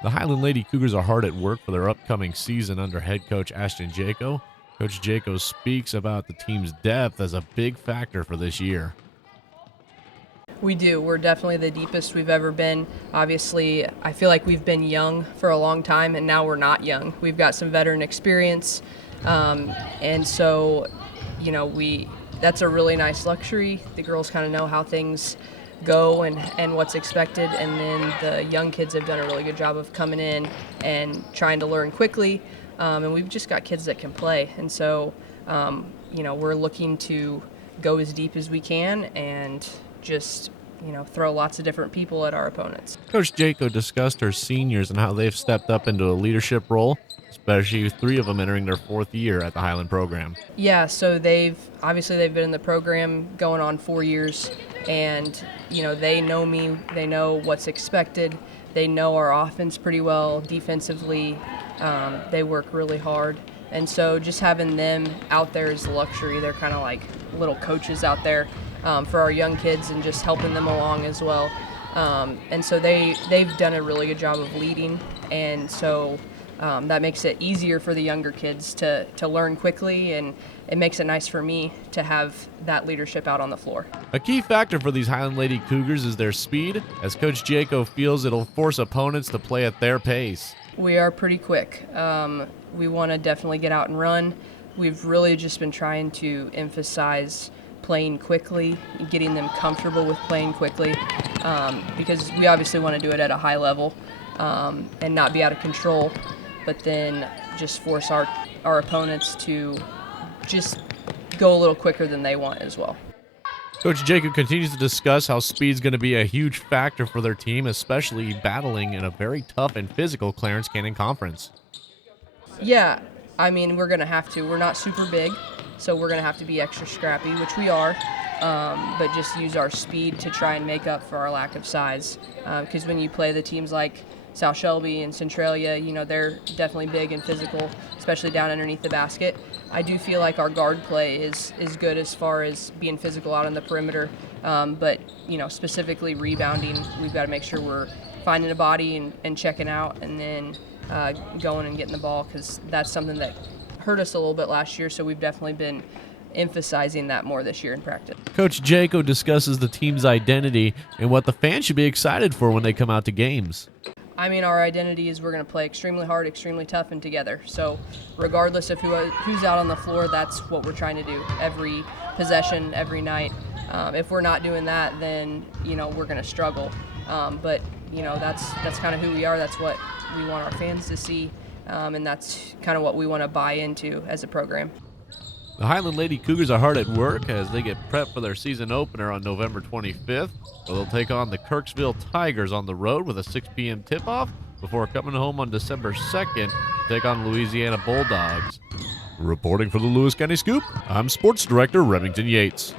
The Highland Lady Cougars are hard at work for their upcoming season under head coach Ashton Jaco. Coach Jaco speaks about the team's depth as a big factor for this year. We do. We're definitely the deepest we've ever been. Obviously, I feel like we've been young for a long time, and now we're not young. We've got some veteran experience, and so, that's a really nice luxury. The girls kind of know how things go and what's expected, and then the young kids have done a really good job of coming in and trying to learn quickly, and we've just got kids that can play, and so, we're looking to go as deep as we can and just throw lots of different people at our opponents. Coach Jaco discussed her seniors and how they've stepped up into a leadership role, especially with 3 of them entering their 4th year at the Highland program. Yeah, so they've been in the program going on 4 years, and they know me, they know what's expected, they know our offense pretty well. Defensively, they work really hard, and so just having them out there is a luxury. They're kind of like little coaches out there for our young kids and just helping them along as well. And so they've done a really good job of leading, and so that makes it easier for the younger kids to learn quickly, and it makes it nice for me to have that leadership out on the floor. A key factor for these Highland Lady Cougars is their speed, as Coach Jaco feels it'll force opponents to play at their pace. We are pretty quick. We want to definitely get out and run. We've really just been trying to emphasize playing quickly, getting them comfortable with playing quickly, because we obviously want to do it at a high level and not be out of control, but then just force our opponents to just go a little quicker than they want as well. Coach Jacob continues to discuss how speed's going to be a huge factor for their team, especially battling in a very tough and physical Clarence Cannon conference. Yeah, we're going to have to. We're not super big, so we're going to have to be extra scrappy, which we are, but just use our speed to try and make up for our lack of size. Because when you play the teams like South Shelby and Centralia, they're definitely big and physical, especially down underneath the basket. I do feel like our guard play is good as far as being physical out on the perimeter, but specifically rebounding, we've got to make sure we're finding a body and checking out, and then going and getting the ball, because that's something that hurt us a little bit last year, so we've definitely been emphasizing that more this year in practice. Coach Jaco discusses the team's identity and what the fans should be excited for when they come out to games. Our identity is we're going to play extremely hard, extremely tough, and together. So regardless of who's out on the floor, that's what we're trying to do every possession, every night. If we're not doing that, then we're going to struggle. But that's kind of who we are. That's what we want our fans to see, and that's kind of what we want to buy into as a program. The Highland Lady Cougars are hard at work as they get prepped for their season opener on November 25th, where they'll take on the Kirksville Tigers on the road with a 6 p.m. tip-off before coming home on December 2nd to take on Louisiana Bulldogs. Reporting for the Lewis County Scoop, I'm Sports Director Remington Yates.